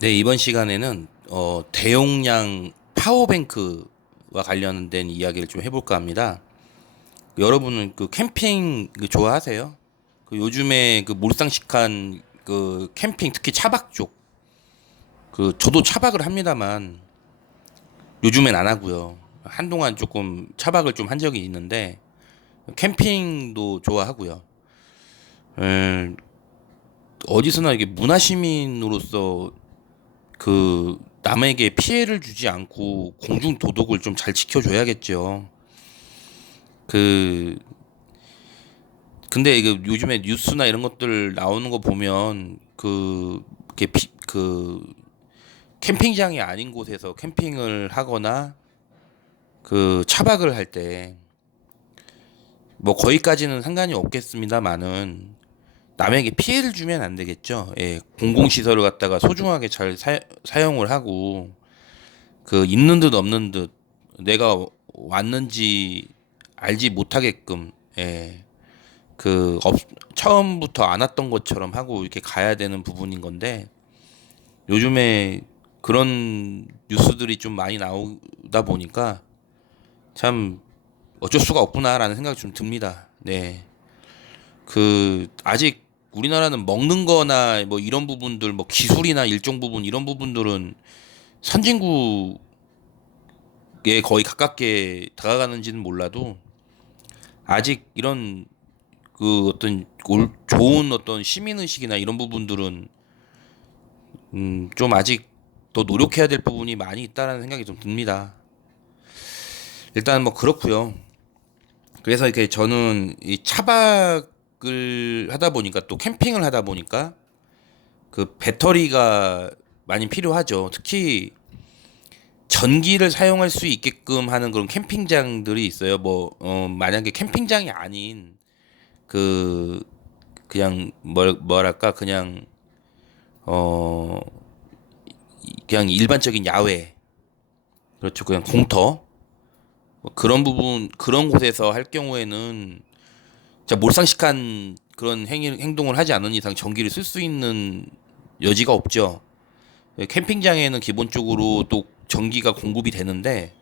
네, 이번 시간에는 어, 대용량 파워뱅크와 관련된 이야기를 좀 해볼까 합니다. 여러분은 그 캠핑 그 좋아하세요? 그 요즘에 그 몰상식한 그 캠핑 특히 차박 쪽. 그 저도 차박을 합니다만 요즘엔 안 하고요. 한동안 조금 차박을 좀 한 적이 있는데 캠핑도 좋아하고요. 음, 어디서나 이게 문화 시민으로서 그 남에게 피해를 주지 않고 공중 도덕을 좀 잘 지켜줘야겠죠. 그 근데 이거 요즘에 뉴스나 이런 것들 나오는 거 보면 그 이렇게 피, 그 캠핑장이 아닌 곳에서 캠핑을 하거나 그 차박을 할 때 뭐 거기까지는 상관이 없겠습니다만은 남에게 피해를 주면 안 되겠죠. 예, 공공시설을 갖다가 소중하게 잘 사, 사용을 하고 그 있는 듯 없는 듯 내가 왔는지 알지 못하게끔 예, 그 없, 처음부터 안 왔던 것처럼 하고 이렇게 가야 되는 부분인 건데 요즘에 그런 뉴스들이 좀 많이 나오다 보니까 참 어쩔 수가 없구나라는 생각이 좀 듭니다. 네. 그 아직 우리나라는 먹는 거나 뭐 이런 부분들 뭐 기술이나 일정 부분 이런 부분들은 선진국에 거의 가깝게 다가가는지는 몰라도 아직 이런 그 어떤 올- 좋은 어떤 시민 의식이나 이런 부분들은 음 좀 아직 더 노력해야 될 부분이 많이 있다라는 생각이 좀 듭니다. 일단 뭐 그렇고요. 그래서 이렇게 저는 이 차박 을 하다 보니까 또 캠핑을 하다 보니까 그 배터리가 많이 필요하죠. 특히 전기를 사용할 수 있게끔 하는 그런 캠핑장들이 있어요. 뭐 어, 만약에 캠핑장이 아닌 그 그냥 뭘 뭐랄까 그냥 어 그냥 일반적인 야외 그렇죠. 그냥 공터 뭐 그런 부분 그런 곳에서 할 경우에는 자 몰상식한 그런 행위, 행동을 하지 않는 이상 전기를 쓸 수 있는 여지가 없죠. 예, 캠핑장에는 기본적으로 또 전기가 공급이 되는데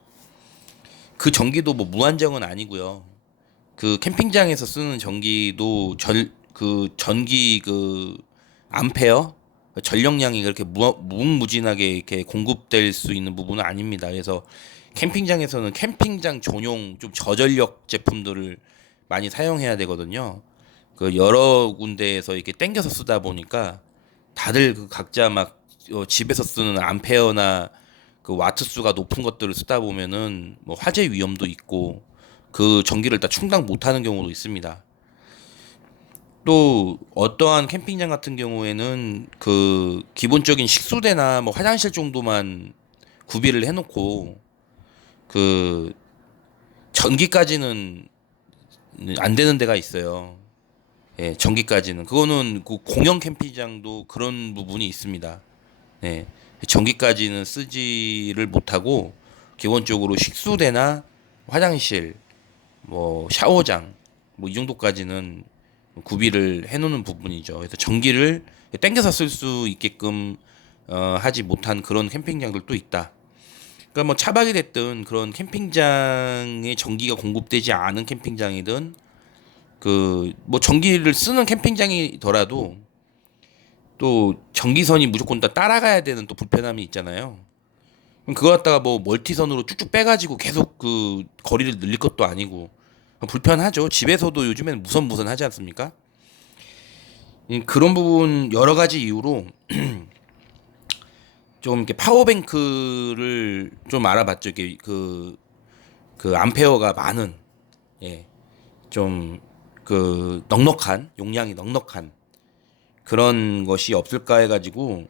그 전기도 뭐 무한정은 아니고요. 그 캠핑장에서 쓰는 전기도 전그 전기 그 암페어 전력량이 그렇게 무, 무궁무진하게 이렇게 공급될 수 있는 부분은 아닙니다. 그래서 캠핑장에서는 캠핑장 전용 좀 저전력 제품들을 많이 사용해야 되거든요. 그 여러 군데에서 이렇게 땡겨서 쓰다 보니까 다들 그 각자 막 어, 집에서 쓰는 암페어나 그 와트 수가 높은 것들을 쓰다 보면은 뭐 화재 위험도 있고 그 전기를 다 충당 못하는 경우도 있습니다. 또 어떠한 캠핑장 같은 경우에는 그 기본적인 식수대나 뭐 화장실 정도만 구비를 해놓고 그 전기까지는 안 되는 데가 있어요. 예, 전기까지는 그거는 그 공영 캠핑장도 그런 부분이 있습니다. 예, 전기까지는 쓰지를 못하고 기본적으로 식수대나 화장실, 뭐 샤워장 뭐 이 정도까지는 구비를 해놓는 부분이죠. 그래서 전기를 땡겨서 쓸 수 있게끔 어, 하지 못한 그런 캠핑장들도 있다. 그러니까 뭐 차박이 됐든 그런 캠핑장에 전기가 공급되지 않은 캠핑장이든 그 뭐 전기를 쓰는 캠핑장이더라도 또 전기선이 무조건 다 따라가야 되는 또 불편함이 있잖아요. 그럼 그거 갖다가 뭐 멀티선으로 쭉쭉 빼가지고 계속 그 거리를 늘릴 것도 아니고 불편하죠. 집에서도 요즘에는 무선 무선 하지 않습니까? 이 그런 부분 여러 가지 이유로 좀 이렇게 파워뱅크를 좀 알아봤죠. 이게 그, 그 암페어가 많은, 예, 좀 그 넉넉한, 용량이 넉넉한 그런 것이 없을까 해가지고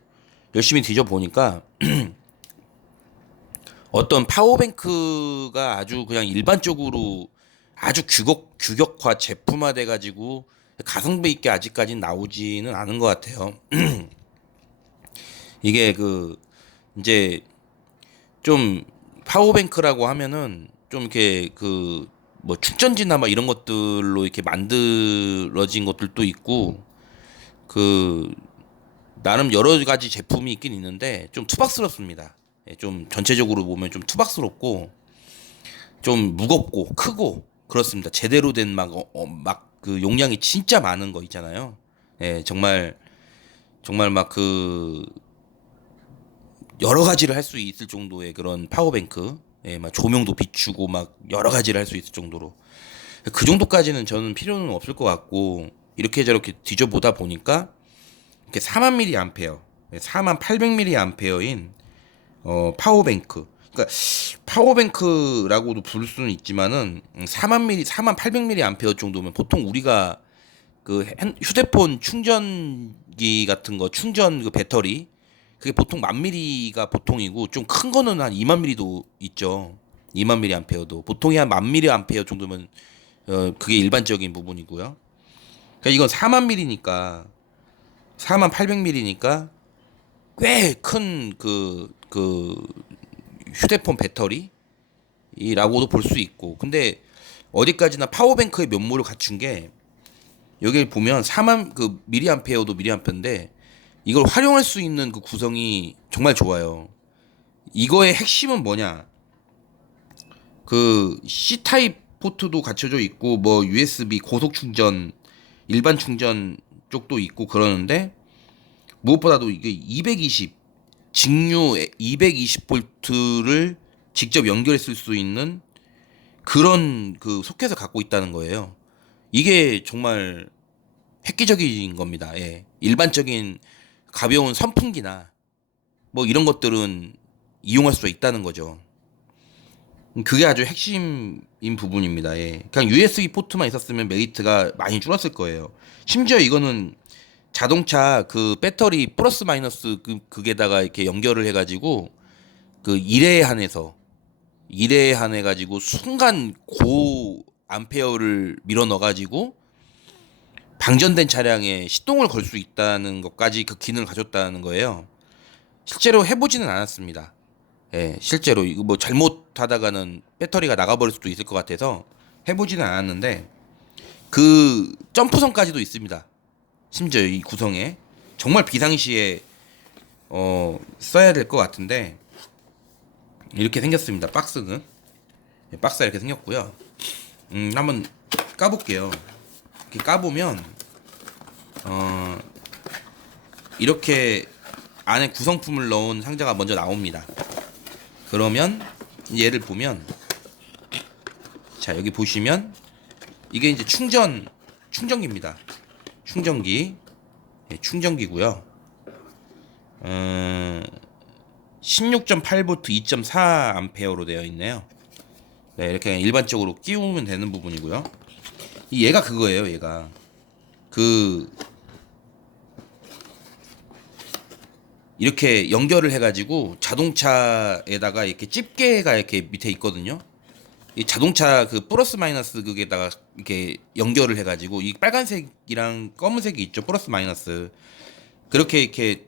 열심히 뒤져보니까 어떤 파워뱅크가 아주 그냥 일반적으로 아주 규격, 규격화 제품화 돼가지고 가성비 있게 아직까지 나오지는 않은 것 같아요. 이게 그 이제 좀 파워뱅크라고 하면은 좀 이렇게 그 뭐 축전지나 막 이런 것들로 이렇게 만들어진 것들도 있고 그 나름 여러 가지 제품이 있긴 있는데 좀 투박스럽습니다. 예, 좀 전체적으로 보면 좀 투박스럽고 좀 무겁고 크고 그렇습니다. 제대로 된 막 어, 막그 용량이 진짜 많은 거 있잖아요. 예, 정말 정말 막 그 여러 가지를 할 수 있을 정도의 그런 파워뱅크, 예, 막 조명도 비추고 막 여러 가지를 할 수 있을 정도로 그 정도까지는 저는 필요는 없을 것 같고 이렇게 저렇게 뒤져보다 보니까 이렇게 4만 미리 암페어, 4만 800 미리 암페어인 어, 파워뱅크. 그러니까 파워뱅크라고도 부를 수는 있지만은 4만 미리, 4만 800 미리 암페어 정도면 보통 우리가 그 핸- 휴대폰 충전기 같은 거 충전 그 배터리 그게 보통 만 미리가 보통이고 좀 큰 거는 한 2만 미리도 있죠. 2만 미리 암페어도 보통이 한 만 미리 암페어 정도면 어 그게 일반적인 부분이고요. 그러니까 이건 4만 미리니까 4만 800 미리니까 꽤 큰 그 그 휴대폰 배터리라고도 볼 수 있고 근데 어디까지나 파워뱅크의 면모를 갖춘 게 여기 보면 4만 그 미리암페어도 미리암페어인데 이걸 활용할 수 있는 그 구성이 정말 좋아요. 이거의 핵심은 뭐냐? 그 C 타입 포트도 갖춰져 있고 뭐 USB 고속 충전, 일반 충전 쪽도 있고 그러는데 무엇보다도 이게 220 직류 220 볼트를 직접 연결했을 수 있는 그런 그 소켓을 갖고 있다는 거예요. 이게 정말 획기적인 겁니다. 예. 일반적인 가벼운 선풍기나 뭐 이런 것들은 이용할 수가 있다는 거죠. 그게 아주 핵심인 부분입니다. 예. 그냥 USB 포트만 있었으면 메리트가 많이 줄었을 거예요. 심지어 이거는 자동차 그 배터리 플러스 마이너스 그 그게다가 이렇게 연결을 해가지고 그 1회에 한해서 1회에 한해 가지고 순간 고 암페어를 밀어 넣어 가지고 방전된 차량에 시동을 걸 수 있다는 것까지 그 기능을 가졌다는 거예요. 실제로 해보지는 않았습니다. 예, 실제로 이거 뭐 잘못하다가는 배터리가 나가버릴 수도 있을 것 같아서 해보지는 않았는데 그 점프선까지도 있습니다. 심지어 이 구성에 정말 비상시에 어 써야 될 것 같은데 이렇게 생겼습니다. 박스는 예, 박스가 이렇게 생겼고요. 음 한번 까볼게요. 이렇게 까보면 어 이렇게 안에 구성품을 넣은 상자가 먼저 나옵니다. 그러면 얘를 보면 자 여기 보시면 이게 이제 충전 충전기입니다. 충전기 예, 충전기고요. 음, 16.8V 2.4A로 되어 있네요. 네, 이렇게 일반적으로 끼우면 되는 부분이고요. 이 얘가 그거예요, 얘가. 그 이렇게 연결을 해가지고 자동차에다가 이렇게 집게가 이렇게 밑에 있거든요. 이 자동차 그 플러스 마이너스 그게다가 이렇게 연결을 해가지고 이 빨간색이랑 검은색이 있죠 플러스 마이너스 그렇게 이렇게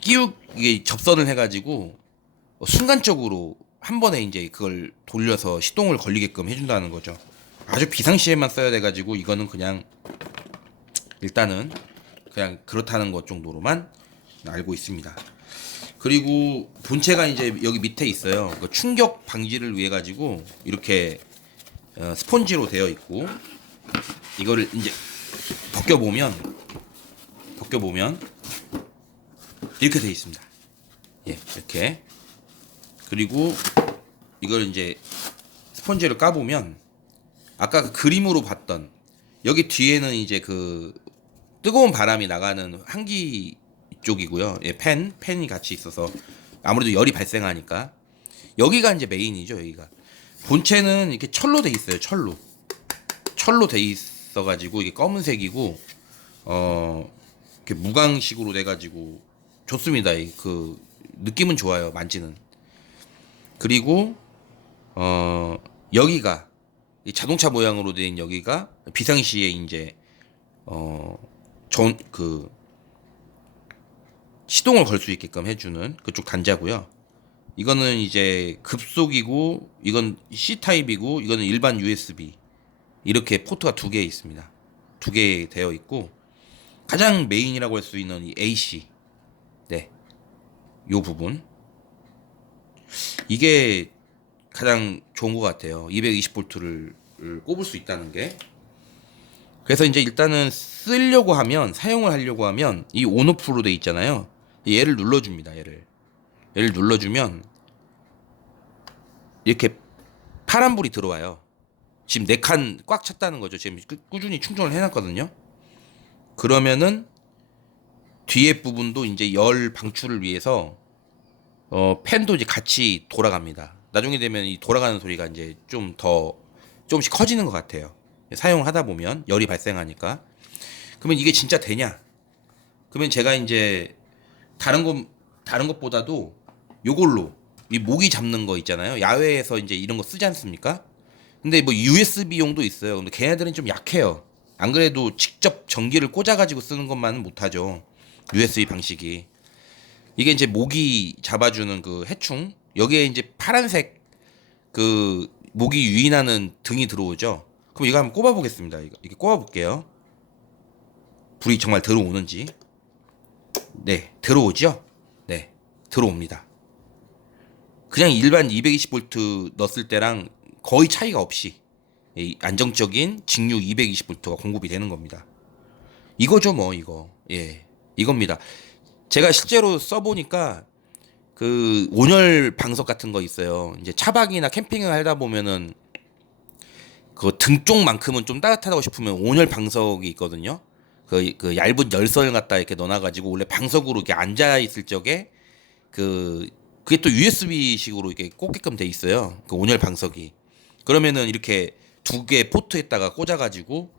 끼우 이게 접선을 해가지고 순간적으로 한 번에 이제 그걸 돌려서 시동을 걸리게끔 해준다는 거죠. 아주 비상시에만 써야 돼가지고 이거는 그냥 일단은 그냥 그렇다는 것 정도로만 알고 있습니다. 그리고 본체가 이제 여기 밑에 있어요. 그 충격 방지를 위해 가지고 이렇게 어, 스펀지로 되어 있고 이거를 이제 벗겨 보면 벗겨 보면 이렇게 되어 있습니다. 예, 이렇게 그리고 이걸 이제 스펀지를 까 보면 아까 그 그림으로 봤던 여기 뒤에는 이제 그 뜨거운 바람이 나가는 환기 쪽이고요. 예, 팬, 팬이 같이 있어서 아무래도 열이 발생하니까 여기가 이제 메인이죠. 여기가 본체는 이렇게 철로 돼 있어요. 철로, 철로 돼 있어가지고 이게 검은색이고 어 이렇게 무광식으로 돼가지고 좋습니다. 이그 느낌은 좋아요. 만지는 그리고 어 여기가 이 자동차 모양으로 된 여기가 비상시에 이제 어 전 그 시동을 걸 수 있게끔 해주는 그쪽 단자고요. 이거는 이제 급속이고 이건 C 타입이고 이거는 일반 USB 이렇게 포트가 두 개 있습니다. 두 개 되어 있고 가장 메인이라고 할 수 있는 이 AC 네, 요 부분 이게 가장 좋은 것 같아요. 220볼트를 꼽을 수 있다는 게. 그래서 이제 일단은 쓰려고 하면 사용을 하려고 하면 이 온오프로 돼 있잖아요. 얘를 눌러줍니다. 얘를 얘를 눌러주면 이렇게 파란 불이 들어와요. 지금 네 칸 꽉 찼다는 거죠. 지금 꾸- 꾸준히 충전을 해놨거든요. 그러면은 뒤에 부분도 이제 열 방출을 위해서 어 팬도 이제 같이 돌아갑니다. 나중에 되면 이 돌아가는 소리가 이제 좀 더 조금씩 커지는 것 같아요. 사용을 하다 보면 열이 발생하니까. 그러면 이게 진짜 되냐? 그러면 제가 이제 다른 것 다른 것보다도 요걸로 이 모기 잡는 거 있잖아요. 야외에서 이제 이런 거 쓰지 않습니까? 근데 뭐 USB용도 있어요. 근데 걔네들은 좀 약해요. 안 그래도 직접 전기를 꽂아가지고 쓰는 것만은 못하죠. USB 방식이. 이게 이제 모기 잡아주는 그 해충 여기에 이제 파란색 그 모기 유인하는 등이 들어오죠. 그럼 이거 한번 꼽아 보겠습니다. 이렇게 꼽아 볼게요. 불이 정말 들어오는지. 네, 들어오죠? 네, 들어옵니다. 그냥 일반 220V 넣었을 때랑 거의 차이가 없이 이 안정적인 직류 220V가 공급이 되는 겁니다. 이거죠, 뭐 이거. 예, 이겁니다. 제가 실제로 써보니까 그 온열 방석 같은 거 있어요. 이제 차박이나 캠핑을 하다 보면은 그 등 쪽만큼은 좀 따뜻하다고 싶으면 온열 방석이 있거든요. 그, 그 얇은 열선을 갖다 이렇게 넣어놔가지고 원래 방석으로 이렇게 앉아 있을 적에 그 그게 또 USB 식으로 이렇게 꽂게끔 돼 있어요. 그 온열 방석이. 그러면은 이렇게 두 개 포트에다가 꽂아가지고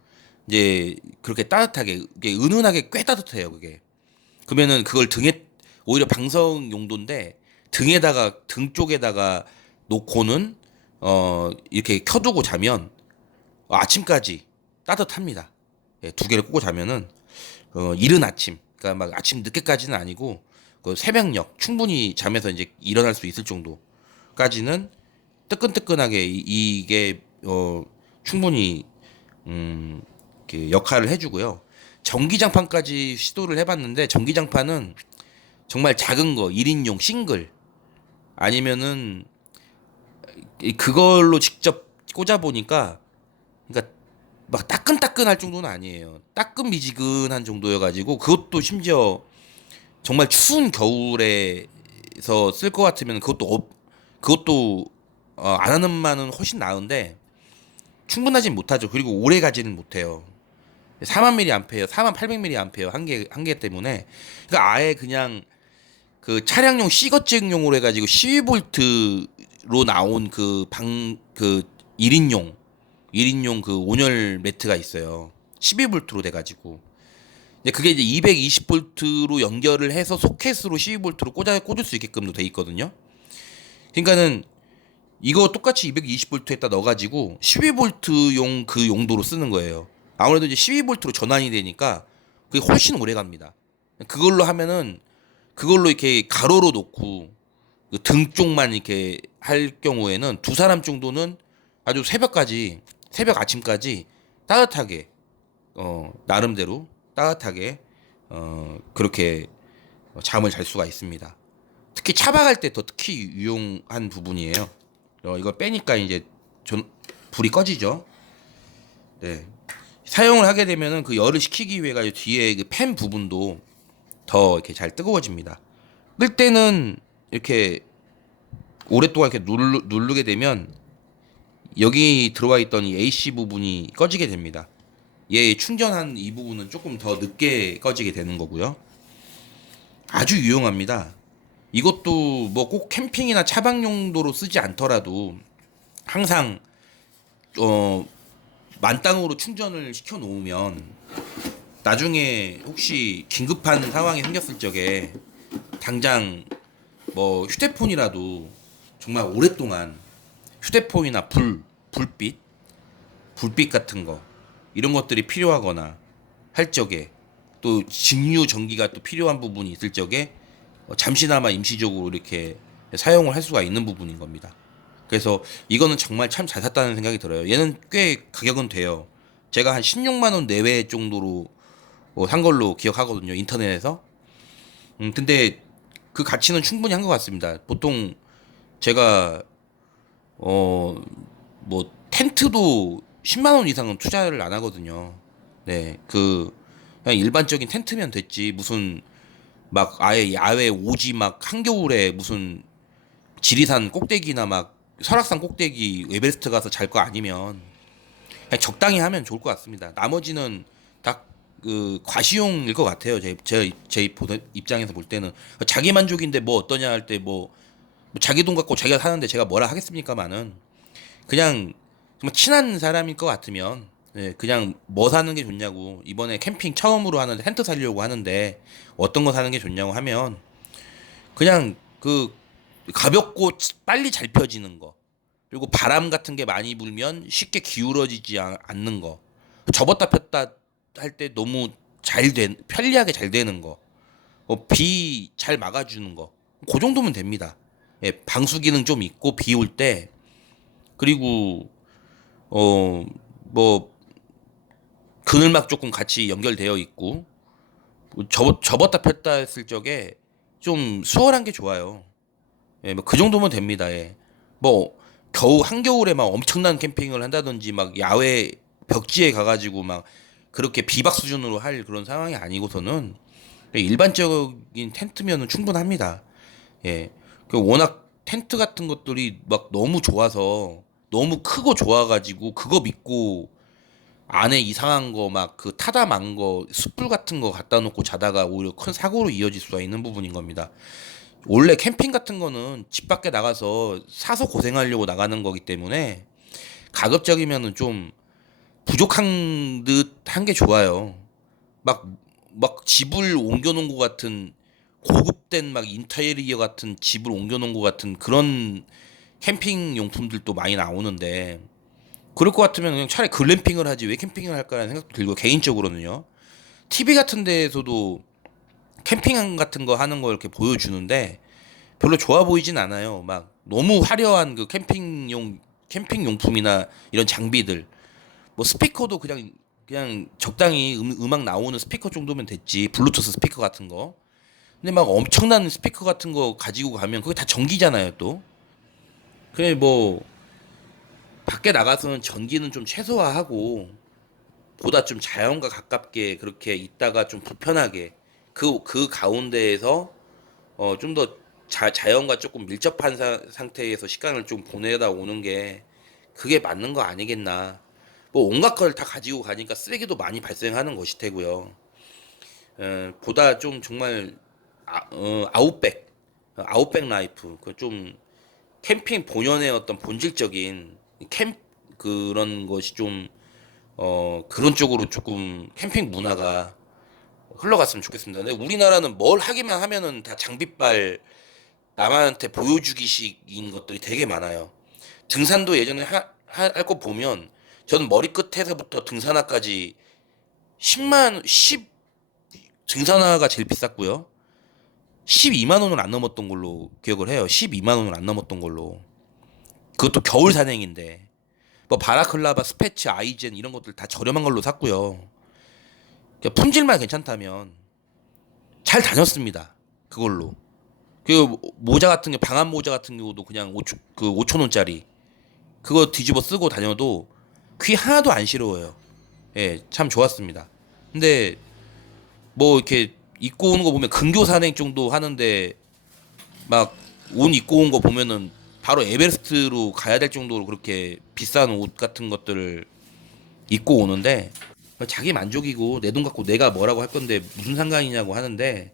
이제 그렇게 따뜻하게 이게 은은하게 꽤 따뜻해요. 그게. 그러면은 그걸 등에 오히려 방석 용도인데 등에다가 등 쪽에다가 놓고는 어 이렇게 켜두고 자면 아침까지 따뜻합니다. 예, 두 개를 꽂고 자면은 어 이른 아침, 그러니까 막 아침 늦게까지는 아니고 그 새벽녘 충분히 잠에서 이제 일어날 수 있을 정도까지는 뜨끈뜨끈하게 이- 이게 어 충분히 음, 그 역할을 해주고요. 전기장판까지 시도를 해봤는데 전기장판은 정말 작은 거 1인용 싱글 아니면은 이- 그걸로 직접 꽂아 보니까 그러니까 막 따끈따끈할 정도는 아니에요. 따끈미지근한 정도여 가지고 그것도 심지어 정말 추운 겨울에서 쓸 것 같으면 그것도 없, 그것도 어, 안 하는 만은 훨씬 나은데 충분하진 못하죠. 그리고 오래 가지는 못해요. 4만 mAh, 4만 800mAh 한 개 한 개 때문에 그러니까 아예 그냥 그 차량용 시거증용으로 해가지고 12볼트로 나온 그 방그 1인용 1인용 그 온열 매트가 있어요. 12볼트로 돼가지고 이제 그게 이제 220볼트로 연결을 해서 소켓으로 12볼트로 꽂아 꽂을 수 있게끔도 돼 있거든요. 그러니까는 이거 똑같이 220볼트에다 넣어가지고 12볼트용 그 용도로 쓰는 거예요. 아무래도 이제 12볼트로 전환이 되니까 그게 훨씬 오래 갑니다. 그걸로 하면은 그걸로 이렇게 가로로 놓고 그등 쪽만 이렇게 할 경우에는 두 사람 정도는 아주 새벽까지 새벽 아침까지 따뜻하게 어 나름대로 따뜻하게 어 그렇게 잠을 잘 수가 있습니다. 특히 차박할 때 더 특히 유용한 부분이에요. 어, 이걸 빼니까 이제 전, 불이 꺼지죠. 네. 사용을 하게 되면은 그 열을 식히기 위해 가지고 뒤에 그 팬 부분도 더 이렇게 잘 뜨거워집니다. 끌 때는 이렇게 오랫동안 이렇게 누르, 누르게 되면 여기 들어와 있던 이 AC 부분이 꺼지게 됩니다. 얘 충전한 이 부분은 조금 더 늦게 꺼지게 되는 거고요. 아주 유용합니다. 이것도 뭐 꼭 캠핑이나 차박 용도로 쓰지 않더라도 항상 어 만땅으로 충전을 시켜 놓으면 나중에 혹시 긴급한 상황이 생겼을 적에 당장 뭐 휴대폰이라도 정말 오랫동안 휴대폰이나 불 불빛 불빛 같은 거 이런 것들이 필요하거나 할 적에 또 직류 전기가 또 필요한 부분이 있을 적에 어, 잠시나마 임시적으로 이렇게 사용을 할 수가 있는 부분인 겁니다. 그래서 이거는 정말 참 잘 샀다는 생각이 들어요. 얘는 꽤 가격은 돼요. 제가 한 16만 원 내외 정도로 어, 산 걸로 기억하거든요 인터넷에서. 음 근데 그 가치는 충분히 한 것 같습니다. 보통 제가 어 뭐 텐트도 10만 원 이상은 투자를 안 하거든요. 네, 그 그냥 일반적인 텐트면 됐지 무슨 막 아예 야외 오지 막 한겨울에 무슨 지리산 꼭대기나 막 설악산 꼭대기 에베레스트 가서 잘 거 아니면 그냥 적당히 하면 좋을 것 같습니다. 나머지는 다 그 과시용일 것 같아요. 제, 제, 제 입장에서 볼 때는 자기 만족인데 뭐 어떠냐 할 때 뭐 자기 돈 갖고 자기가 사는데 제가 뭐라 하겠습니까만은 그냥 정말 친한 사람일 것 같으면 예, 그냥 뭐 사는 게 좋냐고 이번에 캠핑 처음으로 하는데 텐트 사려고 하는데 어떤 거 사는 게 좋냐고 하면 그냥 그 가볍고 빨리 잘 펴지는 거 그리고 바람 같은 게 많이 불면 쉽게 기울어지지 않- 않는 거 접었다 폈다 할 때 너무 잘 된 편리하게 잘 되는 거 비 잘 막아주는 거그 정도면 됩니다 예, 방수 기능 좀 있고 비 올 때 그리고 어 뭐 그늘막 조금 같이 연결되어 있고 뭐 접, 접었다 폈다 했을 적에 좀 수월한 게 좋아요. 예, 뭐 그 정도면 됩니다. 예. 뭐 겨우 한겨울에 막 엄청난 캠핑을 한다든지 막 야외 벽지에 가가지고 막 그렇게 비박 수준으로 할 그런 상황이 아니고서는 일반적인 텐트면은 충분합니다. 예. 그 워낙 텐트 같은 것들이 막 너무 좋아서 너무 크고 좋아가지고 그거 믿고 안에 이상한 거 막 그 타다 만 거 숯불 같은 거 갖다 놓고 자다가 오히려 큰 사고로 이어질 수가 있는 부분인 겁니다. 원래 캠핑 같은 거는 집 밖에 나가서 사서 고생하려고 나가는 거기 때문에 가급적이면은 좀 부족한 듯 한 게 좋아요. 막, 막 집을 옮겨놓은 것 같은 고급된 막 인테리어 같은 집을 옮겨놓은 것 같은 그런 캠핑 용품들도 많이 나오는데 그럴 것 같으면 그냥 차라리 글램핑을 하지 왜 캠핑을 할까라는 생각도 들고 개인적으로는요. TV 같은 데에서도 캠핑 같은 거 하는 거 이렇게 보여주는데 별로 좋아 보이진 않아요. 막 너무 화려한 그 캠핑용 캠핑 용품이나 이런 장비들 뭐 스피커도 그냥 그냥 적당히 음, 음악 나오는 스피커 정도면 됐지 블루투스 스피커 같은 거 근데 막 엄청난 스피커 같은 거 가지고 가면 그게 다 전기잖아요 또. 그래 뭐 밖에 나가서는 전기는 좀 최소화하고 보다 좀 자연과 가깝게 그렇게 있다가 좀 불편하게 그그 가운데에서 어 좀 더 자연과 조금 밀접한 사- 상태에서 시간을 좀 보내다 오는 게 그게 맞는 거 아니겠나. 뭐 온갖 걸 다 가지고 가니까 쓰레기도 많이 발생하는 것이 되고요. 어, 보다 좀 정말 아, 어, 아웃백 어, 아웃백 라이프 그 좀 캠핑 본연의 어떤 본질적인 캠 그런 것이 좀 어 그런 쪽으로 조금 캠핑 문화가 흘러갔으면 좋겠습니다. 근데 우리나라는 뭘 하기만 하면은 다 장비빨 남한테 보여주기식인 것들이 되게 많아요. 등산도 예전에 할 거 보면 저는 머리끝에서부터 등산화까지 10만 10 등산화가 제일 비쌌고요. 12만 원을 안 넘었던 걸로 기억을 해요. 12만 원을 안 넘었던 걸로. 그것도 겨울 산행인데. 뭐 바라클라바, 스패치, 아이젠 이런 것들 다 저렴한 걸로 샀고요. 그러니까 품질만 괜찮다면 잘 다녔습니다. 그걸로. 그 모자 같은 게 방한 모자 같은 경우도 그냥 5천 그 5천 원짜리 그거 뒤집어 쓰고 다녀도 귀 하나도 안 시려워요. 예, 참 좋았습니다. 근데 뭐 이렇게 입고 오는 거 보면 근교 산행 정도 하는데 막 옷 입고 온 거 보면은 바로 에베레스트로 가야 될 정도로 그렇게 비싼 옷 같은 것들을 입고 오는데 자기 만족이고 내 돈 갖고 내가 뭐라고 할 건데 무슨 상관이냐고 하는데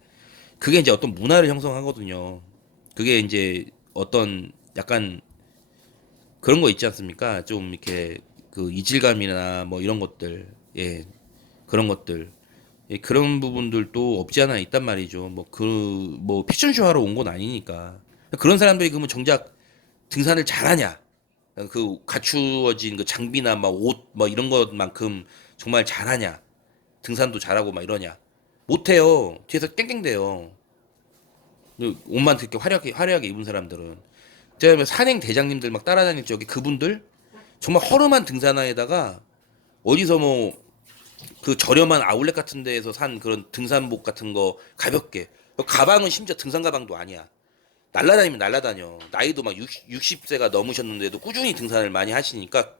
그게 이제 어떤 문화를 형성하거든요. 그게 이제 어떤 약간 그런 거 있지 않습니까? 좀 이렇게 그 이질감이나 뭐 이런 것들, 예, 그런 것들, 예, 그런 부분들도 없지 않아 있단 말이죠. 뭐그뭐 패션쇼 하러 온 건 아니니까 그런 사람들이 그러면 정작 등산을 잘하냐? 그 갖추어진 그 장비나 막 옷 뭐 이런 것만큼 정말 잘하냐? 등산도 잘하고 막 이러냐? 못해요. 뒤에서 깽깽대요. 그 옷만 이렇게 화려하게 화려하게 입은 사람들은 제가 산행 대장님들 막 따라다닐 적에 그분들 정말 허름한 등산화에다가 어디서 뭐 그 저렴한 아울렛 같은 데에서 산 그런 등산복 같은 거 가볍게. 가방은 심지어 등산 가방도 아니야. 날라다니면 날라다녀. 나이도 막 60, 60 세가 넘으셨는데도 꾸준히 등산을 많이 하시니까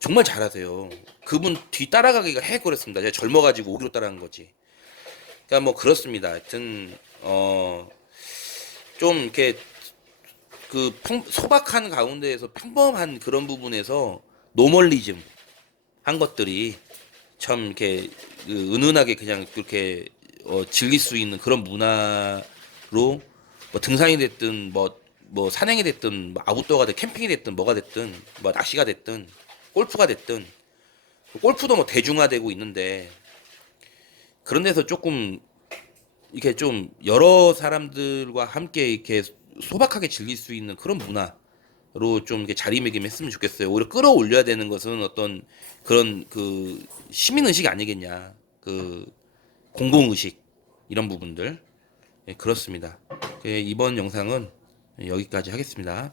정말 잘하세요. 그분 뒤 따라가기가 해거렸습니다. 제가 젊어가지고 오기로 따라간 거지. 그러니까 뭐 그렇습니다. 하여튼 어좀 이렇게 그 평, 소박한 가운데에서 평범한 그런 부분에서 노멀리즘 한 것들이 참 이렇게 그 은은하게 그냥 그렇게 어, 즐길 수 있는 그런 문화로 뭐 등산이 됐든 뭐 뭐 산행이 됐든 뭐 아웃도어가 됐든 캠핑이 됐든 뭐가 됐든 뭐 낚시가 됐든 골프가 됐든 골프도 뭐 대중화되고 있는데 그런 데서 조금 이렇게 좀 여러 사람들과 함께 이렇게 소박하게 즐길 수 있는 그런 문화 로좀 이렇게 자리매김했으면 좋겠어요. 오히려 끌어올려야 되는 것은 어떤 그런 그 시민 의식 아니겠냐, 그 공공 의식 이런 부분들 예, 그렇습니다. 예, 이번 영상은 여기까지 하겠습니다.